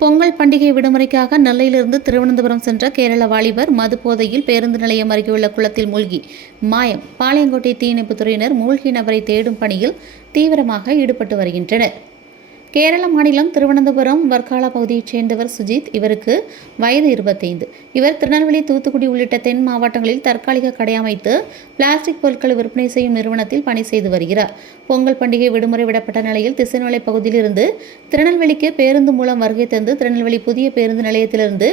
பொங்கல் பண்டிகை விடுமுறைக்காக நெல்லையிலிருந்து திருவனந்தபுரம் சென்ற கேரள வாலிபர் மது போதையில் பேருந்து நிலையம் அருகேயுள்ள குளத்தில் மூழ்கி மாயம். பாளையங்கோட்டை தீயணைப்புத் துறையினர் மூழ்கிய நபரை தேடும் பணியில் தீவிரமாக ஈடுபட்டு வருகின்றனர். கேரள மாநிலம் திருவனந்தபுரம் வர்க்காலா பகுதியைச் சேர்ந்தவர் சுஜித். இவருக்கு வயது 25. இவர் திருநெல்வேலி, தூத்துக்குடி உள்ளிட்ட தென் மாவட்டங்களில் தற்காலிக கடை அமைத்து பிளாஸ்டிக் பொருட்களை விற்பனை செய்யும் நிறுவனத்தில் பணி செய்து வருகிறார். பொங்கல் பண்டிகை விடுமுறை விடப்பட்ட நிலையில் திசைநோலை பகுதியிலிருந்து திருநெல்வேலிக்கு பேருந்து மூலம் வருகை தந்து திருநெல்வேலி புதிய பேருந்து நிலையத்திலிருந்து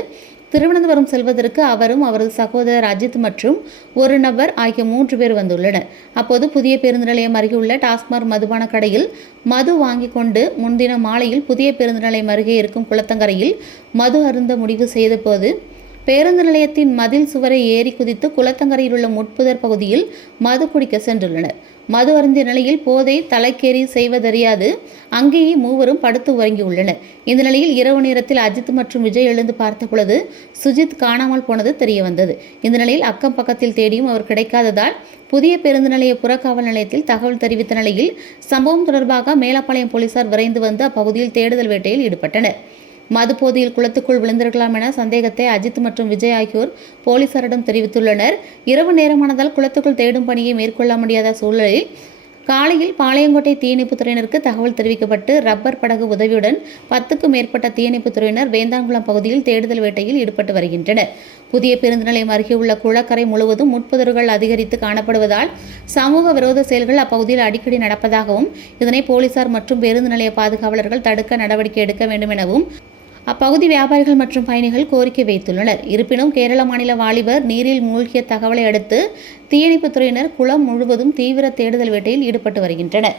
திருவனந்தபுரம் செல்வதற்கு அவரும் அவரது சகோதரர் அஜித் மற்றும் ஒரு நபர் ஆகிய 3 பேர் வந்துள்ளனர். அப்போது புதிய பேருந்து நிலையம் அருகே உள்ள டாஸ்மாக் மதுபான கடையில் மது வாங்கிக் கொண்டு முன்தின மாலையில் புதிய பேருந்து நிலையம் அருகே இருக்கும் குளத்தங்கரையில் மது அருந்த முடிவு செய்த போது பேருந்து நிலையத்தின் மதில் சுவரை ஏறி குதித்து குளத்தங்கரையில் உள்ள முட்புதர் பகுதியில் மது குடிக்க சென்றுள்ளனர். மது அருந்திய நிலையில் போதை தலைக்கேறி செய்வதறியாது அங்கேயே மூவரும் படுத்து உறங்கியுள்ளனர். இந்த நிலையில் இரவு நேரத்தில் அஜித் மற்றும் விஜய் எழுந்து பார்த்த பொழுது சுஜித் காணாமல் போனது தெரிய வந்தது. இந்த நிலையில் அக்கம் பக்கத்தில் தேடியும் அவர் கிடைக்காததால் புதிய பேருந்து நிலைய புறக்காவல் நிலையத்தில் தகவல் தெரிவித்த நிலையில் சம்பவம் தொடர்பாக மேலப்பாளையம் போலீசார் விரைந்து வந்து அப்பகுதியில் தேடுதல் வேட்டையில் ஈடுபட்டனர். மது போதையில் குளத்துக்குள் விழுந்திருக்கலாம் என சந்தேகத்தை அஜித் மற்றும் விஜய் ஆகியோர் போலீசாரிடம் தெரிவித்துள்ளனர். இரவு நேரமானதால் குளத்துக்குள் தேடும் பணியை மேற்கொள்ள முடியாத சூழலில் காலையில் பாளையங்கோட்டை தீயணைப்புத் துறையினருக்கு தகவல் தெரிவிக்கப்பட்டு ரப்பர் படகு உதவியுடன் 10க்கும் மேற்பட்ட தீயணைப்புத் துறையினர் வேந்தாங்குளம் பகுதியில் தேடுதல் வேட்டையில் ஈடுபட்டு வருகின்றனர். புதிய பேருந்து நிலையம் அருகே உள்ள குளக்கரை முழுவதும் முட்புதர்கள் அதிகரித்து காணப்படுவதால் சமூக விரோத செயல்கள் அப்பகுதியில் அடிக்கடி நடப்பதாகவும் இதனை போலீசார் மற்றும் பேருந்து நிலைய பாதுகாவலர்கள் தடுக்க நடவடிக்கை எடுக்க வேண்டும் எனவும் அப்பகுதி வியாபாரிகள் மற்றும் பயணிகள் கோரிக்கை வைத்துள்ளனர். இருப்பினும் கேரள மாநில வாலிபர் நீரில் மூழ்கிய தகவலை அடுத்து தீயணைப்புத் துறையினர் குளம் முழுவதும் தீவிர தேடுதல் வேட்டையில் ஈடுபட்டு வருகின்றனர்.